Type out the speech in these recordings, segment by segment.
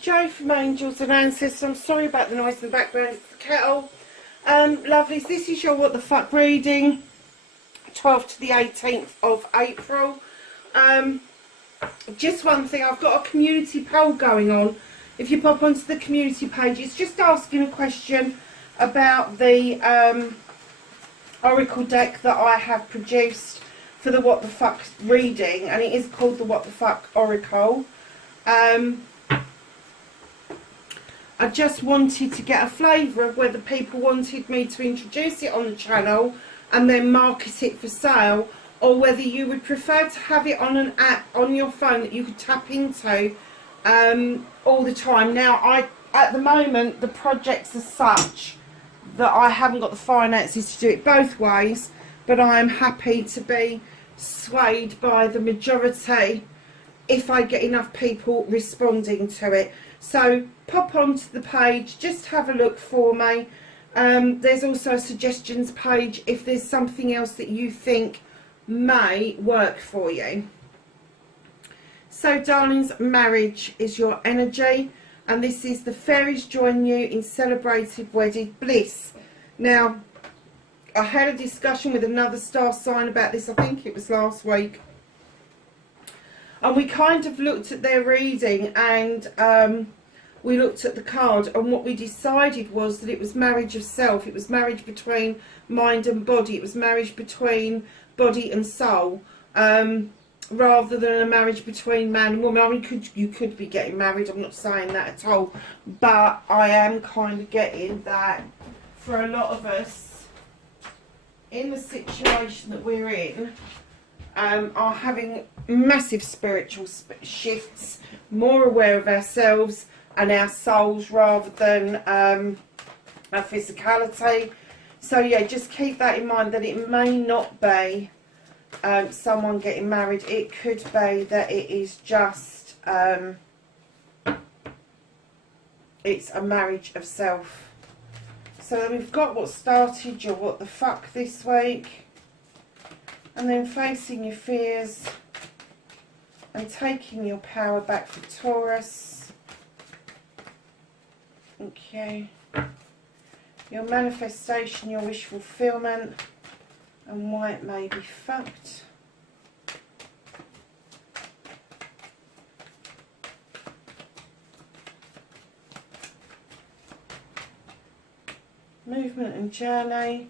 Joe from Angels and Ancestors. I'm sorry about the noise in the background, it's the kettle. Lovelies, this is your What the Fuck reading, 12th to the 18th of April. Just one thing, I've got a community poll going on. If you pop onto the community page, it's just asking a question about the Oracle deck that I have produced for the What the Fuck reading, and it is called the What the Fuck Oracle. I just wanted to get a flavour of whether people wanted me to introduce it on the channel and then market it for sale, or whether you would prefer to have it on an app on your phone that you could tap into all the time. Now, at the moment, the projects are such that I haven't got the finances to do it both ways, but I am happy to be swayed by the majority if I get enough people responding to it. So pop onto the page, just have a look for me. There's also a suggestions page if there's something else that you think may work for you. So darlings, marriage is your energy, and this is the fairies join you in celebrated wedded bliss. Now, I had a discussion with another star sign about this, I think it was last week, and we kind of looked at their reading, and we looked at the card, and what we decided was that it was marriage of self. It was marriage between mind and body. It was marriage between body and soul, rather than a marriage between man and woman. I mean, you could be getting married, I'm not saying that at all, but I am kind of getting that for a lot of us in the situation that we're in, are having massive spiritual shifts, more aware of ourselves and our souls rather than our physicality. So yeah, just keep that in mind, that it may not be someone getting married. It could be that it is just it's a marriage of self. So we've got what started your What the Fuck this week, and then facing your fears and taking your power back for Taurus. Okay. Your manifestation, your wish fulfillment, and why it may be fucked. Movement and journey,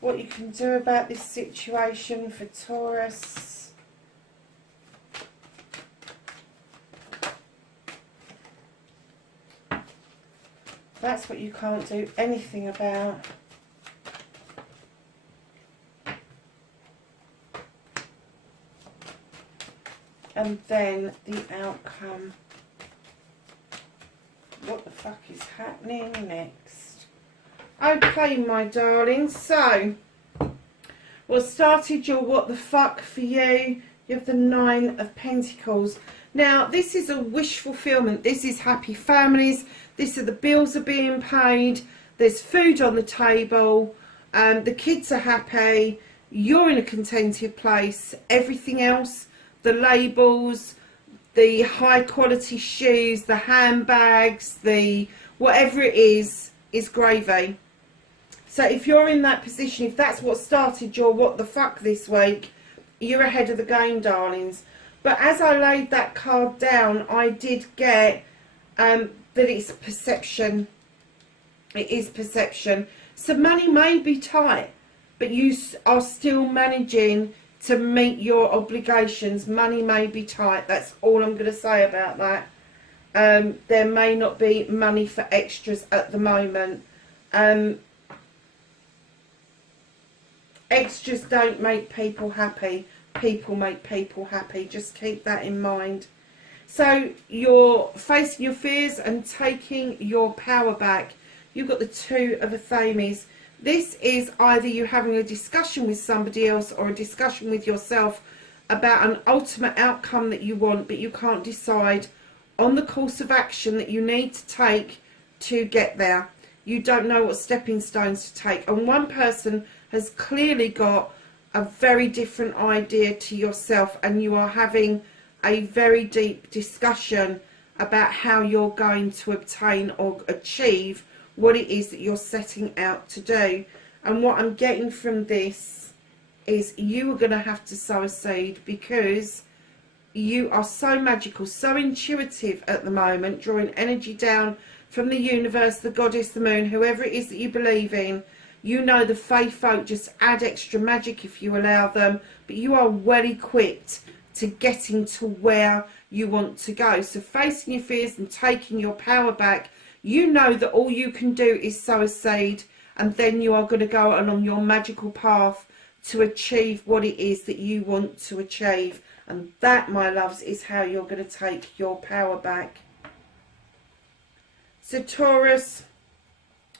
what you can do about this situation for Taurus. That's what you can't do anything about. And then the outcome. What the fuck is happening next? Okay, my darling, so what started your What the Fuck for you? You have the Nine of Pentacles. Now, this is a wish fulfillment. This is happy families. This are the bills are being paid. There's food on the table. The kids are happy. You're in a contented place. Everything else, the labels, the high quality shoes, the handbags, the whatever it is gravy. So if you're in that position, if that's what started your What the Fuck this week, you're ahead of the game, darlings. But as I laid that card down, I did get that it's perception. It is perception. So money may be tight, but you are still managing to meet your obligations. Money may be tight. That's all I'm going to say about that. There may not be money for extras at the moment. Extras don't make people happy. People make people happy. Just keep that in mind. So you're facing your fears and taking your power back. You've got the Two of Athames. This is either you having a discussion with somebody else or a discussion with yourself about an ultimate outcome that you want, but you can't decide on the course of action that you need to take to get there. You don't know what stepping stones to take. And one person has clearly got a very different idea to yourself, and you are having a very deep discussion about how you're going to obtain or achieve what it is that you're setting out to do. And what I'm getting from this is you are going to have to sow a seed, because you are so magical, so intuitive at the moment, drawing energy down from the universe, the goddess, the moon, whoever it is that you believe in. You know the fae folk just add extra magic if you allow them, but you are well equipped to getting to where you want to go. So facing your fears and taking your power back, you know that all you can do is sow a seed, and then you are going to go along your magical path to achieve what it is that you want to achieve. And that, my loves, is how you're going to take your power back. So Taurus,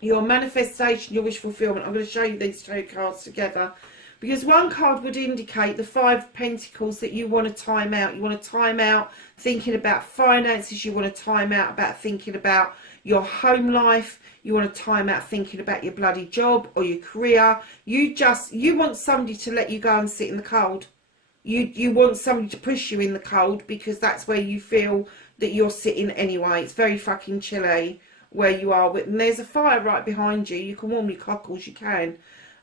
your manifestation, your wish fulfillment. I'm going to show you these two cards together, because one card would indicate the Five of Pentacles, that you want to time out. You want to time out thinking about finances. You want to time out about thinking about your home life. You want to time out thinking about your bloody job or your career. You want somebody to let you go and sit in the cold. You want somebody to push you in the cold, because that's where you feel that you're sitting anyway. It's very fucking chilly where you are, and there's a fire right behind you. You can warm your cockles, you can.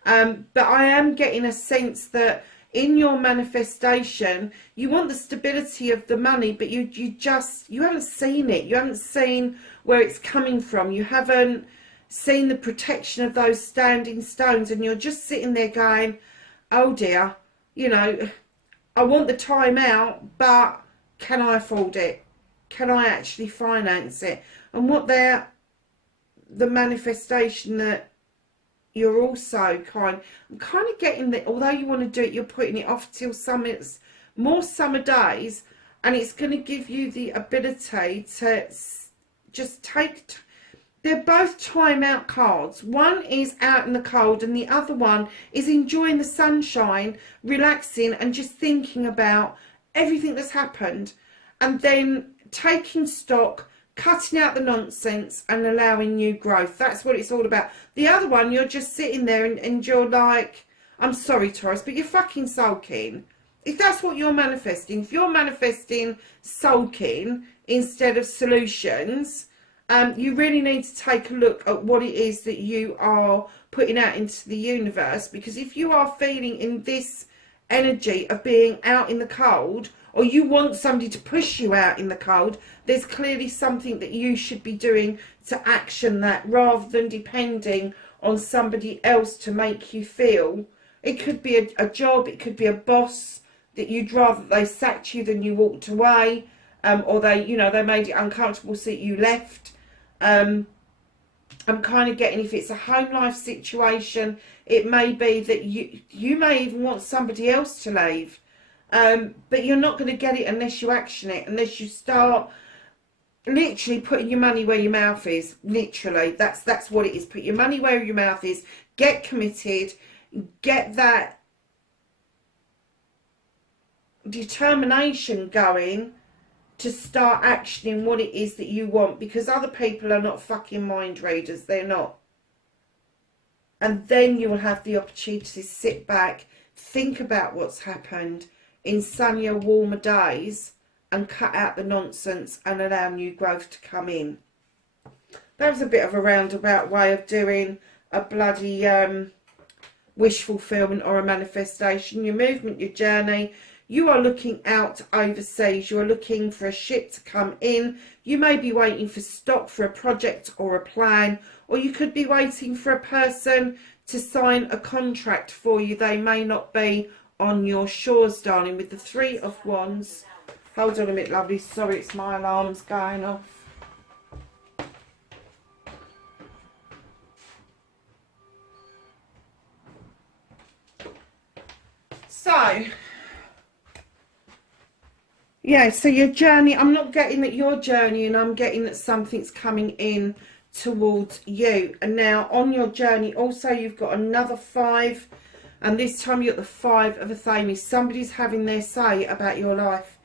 But I am getting a sense that in your manifestation, you want the stability of the money, but you haven't seen it. You haven't seen where it's coming from. You haven't seen the protection of those standing stones, and you're just sitting there going, oh dear, you know, I want the time out, but can I afford it? Can I actually finance it? And what the manifestation that you're also I'm kind of getting that, although you want to do it, you're putting it off till more summer days, and it's going to give you the ability to just take. They're both time out cards. One is out in the cold, and the other one is enjoying the sunshine, relaxing, and just thinking about everything that's happened, and then taking stock, cutting out the nonsense, and allowing new growth. That's what it's all about. The other one, you're just sitting there and you're like, I'm sorry, Taurus, but you're fucking sulking. If that's what you're manifesting, if you're manifesting sulking instead of solutions, you really need to take a look at what it is that you are putting out into the universe. Because if you are feeling in this energy of being out in the cold, or you want somebody to push you out in the cold, there's clearly something that you should be doing to action that, rather than depending on somebody else to make you feel. It could be a job, it could be a boss that you'd rather they sacked you than you walked away, or they made it uncomfortable so you left. I'm kind of getting, if it's a home life situation, it may be that you may even want somebody else to leave. But you're not going to get it unless you action it, unless you start literally putting your money where your mouth is. Literally, that's what it is. Put your money where your mouth is. Get committed. Get that determination going to start actioning what it is that you want, because other people are not fucking mind readers. They're not. And then you will have the opportunity to sit back, think about what's happened in sunnier, warmer days, and cut out the nonsense and allow new growth to come in. That was a bit of a roundabout way of doing a bloody wish fulfillment or a manifestation. Your movement, your journey. You are looking out overseas. You are looking for a ship to come in. You may be waiting for stock for a project or a plan, or you could be waiting for a person to sign a contract for you. They may not be on your shores, darling. With the Three of Wands. Hold on a minute, lovely. Sorry, it's my alarm's going off. So, yeah, so your journey, I'm not getting that you're journeying, I'm getting that something's coming in towards you. And now on your journey also you've got another 5, and this time you've got the 5 of Athame. Somebody's having their say about your life.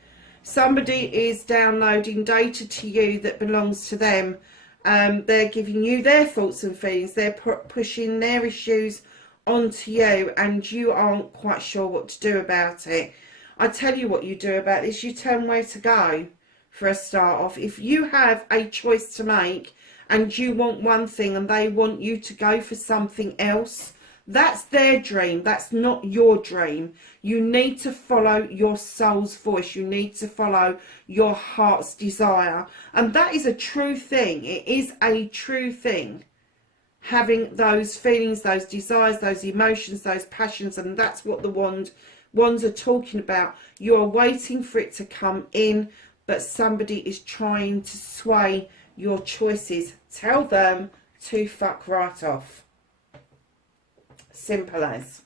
Somebody is downloading data to you that belongs to them. They're giving you their thoughts and feelings. They're pushing their issues onto you, and you aren't quite sure what to do about it. I tell you what you do about this. You tell them where to go for a start off. If you have a choice to make and you want one thing and they want you to go for something else, that's their dream. That's not your dream. You need to follow your soul's voice. You need to follow your heart's desire. And that is a true thing. It is a true thing. Having those feelings, those desires, those emotions, those passions, and that's what the wands are talking about. You are waiting for it to come in, but somebody is trying to sway your choices. Tell them to fuck right off. Simple as.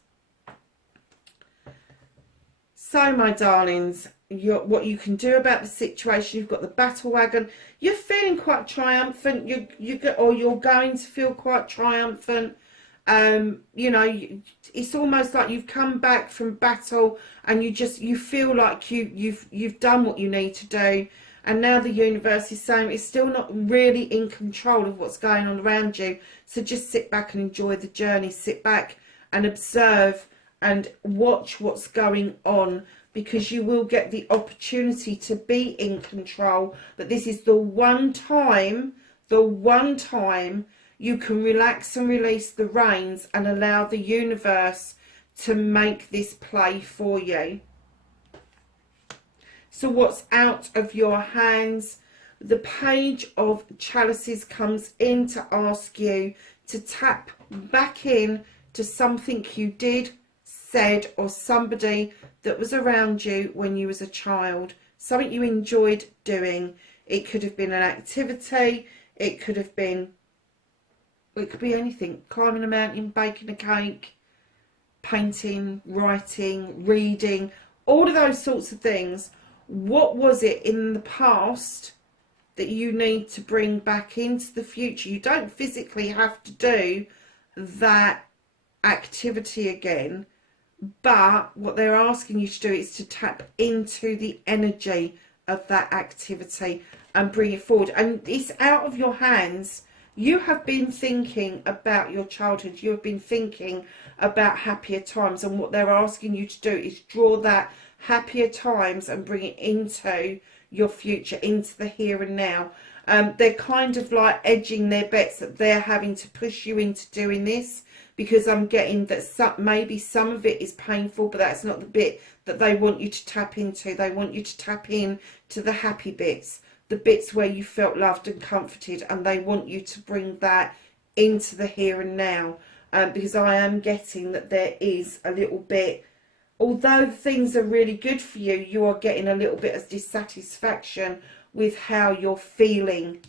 So, my darlings, what you can do about the situation, you've got the battle wagon. You're feeling quite triumphant. You're going to feel quite triumphant. You know, it's almost like you've come back from battle and you feel like you've done what you need to do. And now the universe is saying it's still not really in control of what's going on around you. So just sit back and enjoy the journey. Sit back and observe and watch what's going on, because you will get the opportunity to be in control. But this is the one time you can relax and release the reins and allow the universe to make this play for you. So what's out of your hands? The Page of Chalices comes in to ask you to tap back in to something you did, said, or somebody that was around you when you was a child. Something you enjoyed doing. It could have been an activity. It could be anything. Climbing a mountain, baking a cake, painting, writing, reading, all of those sorts of things. What was it in the past that you need to bring back into the future? You don't physically have to do that activity again, but what they're asking you to do is to tap into the energy of that activity and bring it forward. And it's out of your hands. You have been thinking about your childhood. You have been thinking about happier times, and what they're asking you to do is draw that happier times and bring it into your future, into the here and now. They're kind of like edging their bets that they're having to push you into doing this, because I'm getting that maybe some of it is painful, but that's not the bit that they want you to tap into. They want you to tap in to the happy bits, the bits where you felt loved and comforted, and they want you to bring that into the here and now. Because I am getting that there is a little bit, although things are really good for you, you are getting a little bit of dissatisfaction with how you're feeling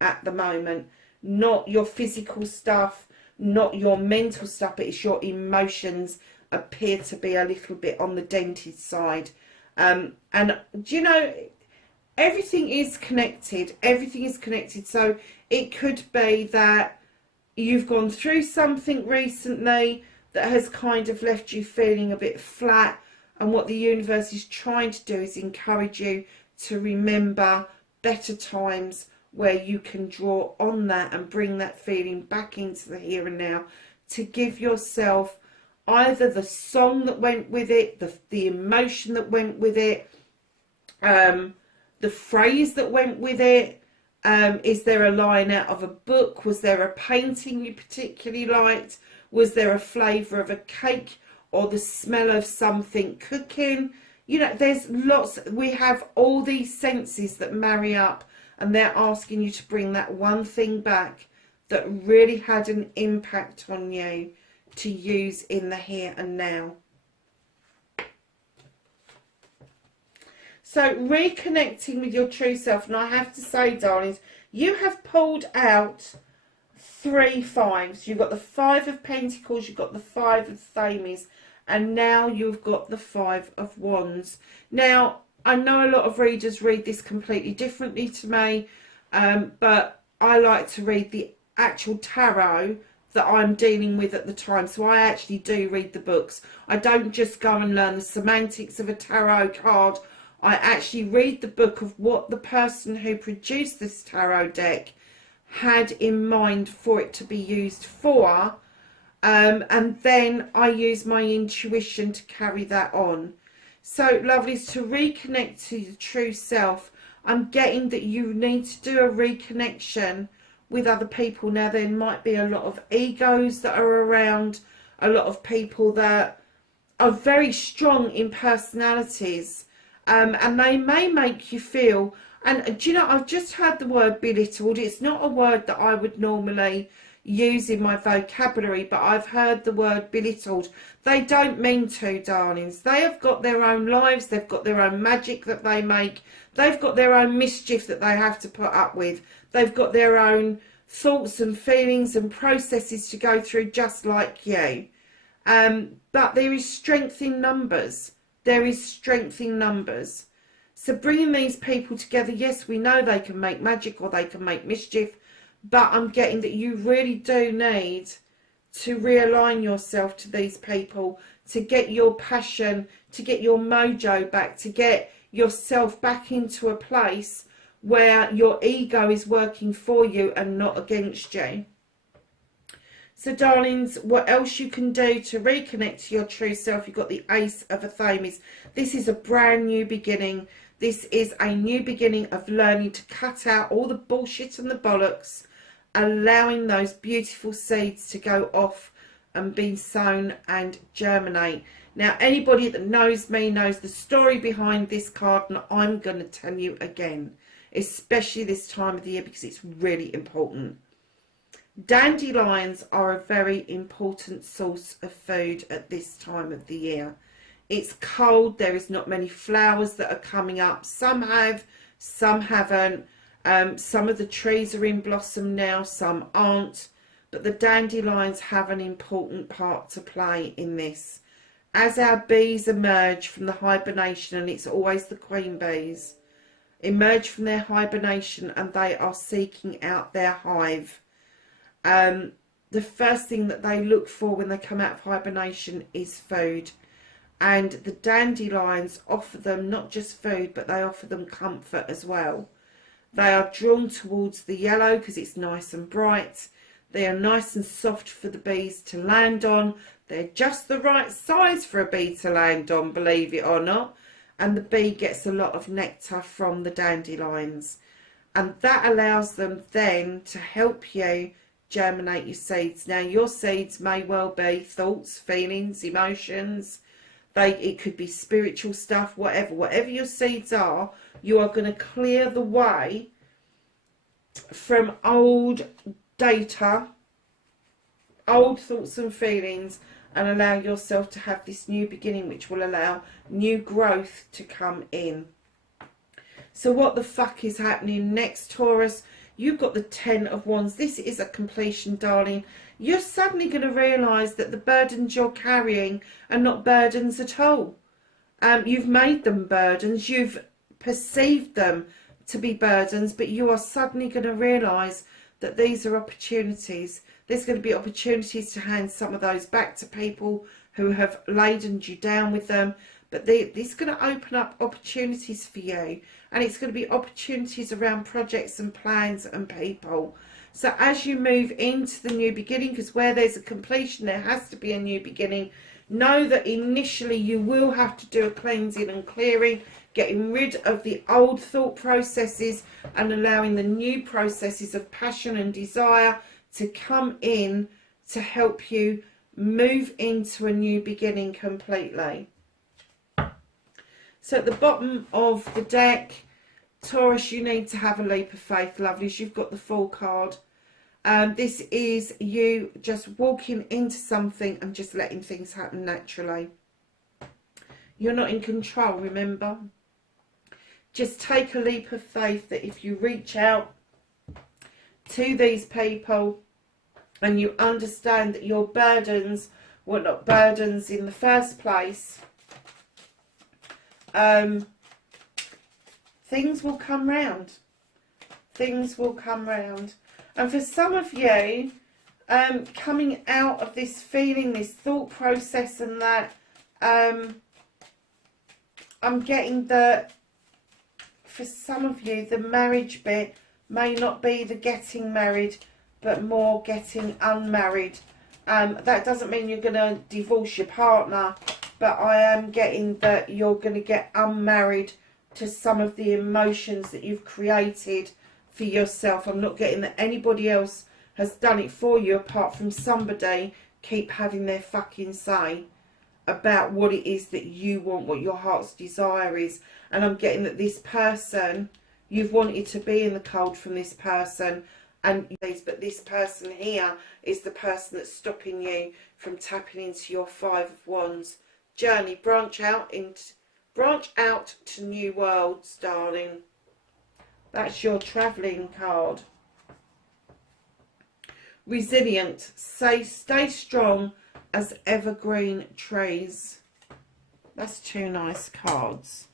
at the moment. Not your physical stuff, not your mental stuff, but it's your emotions appear to be a little bit on the dented side. And do you know, everything is connected. Everything is connected. So it could be that you've gone through something recently that has kind of left you feeling a bit flat, and what the universe is trying to do is encourage you to remember better times where you can draw on that and bring that feeling back into the here and now, to give yourself either the song that went with it, the emotion that went with it, the phrase that went with it. Is there a line out of a book? Was there a painting you particularly liked? Was there a flavour of a cake or the smell of something cooking? You know, there's lots. We have all these senses that marry up, and they're asking you to bring that one thing back that really had an impact on you to use in the here and now. So reconnecting with your true self, and I have to say, darlings, you have pulled out 3 5s. You've got the 5 of Pentacles, you've got the 5 of Thames, and now you've got the 5 of Wands. Now, I know a lot of readers read this completely differently to me, but I like to read the actual tarot that I'm dealing with at the time. So I actually do read the books. I don't just go and learn the semantics of a tarot card. I actually read the book of what the person who produced this tarot deck had in mind for it to be used for. And then I use my intuition to carry that on. So, lovelies, to reconnect to your true self, I'm getting that you need to do a reconnection with other people. Now, there might be a lot of egos that are around, a lot of people that are very strong in personalities, and they may make you feel, and do you know, I've just heard the word belittled. It's not a word that I would normally use in my vocabulary, but I've heard the word belittled. They don't mean to, darlings. They have got their own lives, they've got their own magic that they make, they've got their own mischief that they have to put up with, they've got their own thoughts and feelings and processes to go through, just like you. But there is strength in numbers. There is strength in numbers. So bringing these people together, yes, we know they can make magic or they can make mischief, but I'm getting that you really do need to realign yourself to these people, to get your passion, to get your mojo back, to get yourself back into a place where your ego is working for you and not against you. So, darlings, what else you can do to reconnect to your true self? You've got the Ace of Athames. This is a brand new beginning. This is a new beginning of learning to cut out all the bullshit and the bollocks, allowing those beautiful seeds to go off and be sown and germinate. Now, anybody that knows me knows the story behind this card, and I'm going to tell you again, especially this time of the year, because it's really important. Dandelions are a very important source of food at this time of the year. It's cold, there is not many flowers that are coming up. Some have, some haven't. Some of the trees are in blossom now, some aren't. But the dandelions have an important part to play in this. As our bees emerge from the hibernation, and it's always the queen bees, emerge from their hibernation and they are seeking out their hive. The first thing that they look for when they come out of hibernation is food. And the dandelions offer them not just food, but they offer them comfort as well. They are drawn towards the yellow because it's nice and bright. They are nice and soft for the bees to land on. They're just the right size for a bee to land on, believe it or not. And the bee gets a lot of nectar from the dandelions. And that allows them then to help you germinate your seeds. Now, your seeds may well be thoughts, feelings, emotions. It could be spiritual stuff, whatever your seeds are, you are going to clear the way from old data, old thoughts and feelings, and allow yourself to have this new beginning, which will allow new growth to come in. So what the fuck is happening next, Taurus? You've got the 10 of Wands. This is a completion, darling. You're suddenly going to realise that the burdens you're carrying are not burdens at all. You've made them burdens. You've perceived them to be burdens, but you are suddenly going to realise that these are opportunities. There's going to be opportunities to hand some of those back to people who have laden you down with them. But this is going to open up opportunities for you. And it's going to be opportunities around projects and plans and people. So as you move into the new beginning, because where there's a completion, there has to be a new beginning. Know that initially you will have to do a cleansing and clearing, getting rid of the old thought processes and allowing the new processes of passion and desire to come in to help you move into a new beginning completely. So at the bottom of the deck, Taurus, you need to have a leap of faith, lovelies. You've got the Fool card. This is you just walking into something and just letting things happen naturally. You're not in control, remember? Just take a leap of faith that if you reach out to these people and you understand that your burdens were not burdens in the first place, things will come round. Things will come round. And for some of you, coming out of this feeling, this thought process and that, I'm getting that for some of you, the marriage bit may not be the getting married, but more getting unmarried. That doesn't mean you're going to divorce your partner, but I am getting that you're going to get unmarried to some of the emotions that you've created for yourself. I'm not getting that anybody else has done it for you apart from somebody keep having their fucking say about what it is that you want, what your heart's desire is. And I'm getting that this person, you've wanted to be in the cold from this person, but this person here is the person that's stopping you from tapping into your Five of Wands journey. Branch out to new worlds, darling. That's your travelling card. Resilient. Stay strong as evergreen trees. That's two nice cards.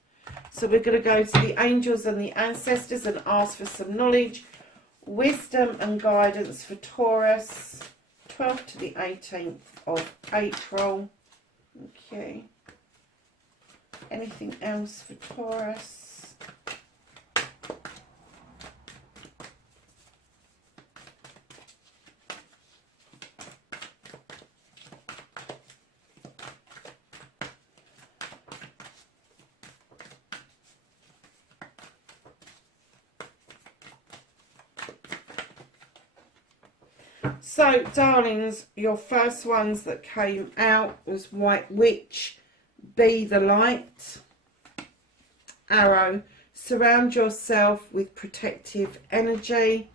So we're going to go to the angels and the ancestors and ask for some knowledge, wisdom and guidance for Taurus, 12th to the 18th of April. Okay. Anything else for Taurus? So, darlings, your first ones that came out was White Witch, Be the Light, Arrow, surround yourself with protective energy,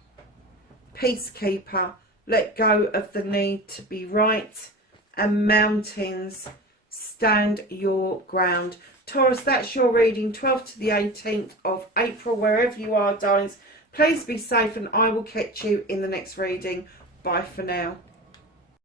Peacekeeper, let go of the need to be right, and Mountains, stand your ground. Taurus, that's your reading, 12th to the 18th of April, wherever you are, darlings. Please be safe and I will catch you in the next reading. Bye for now.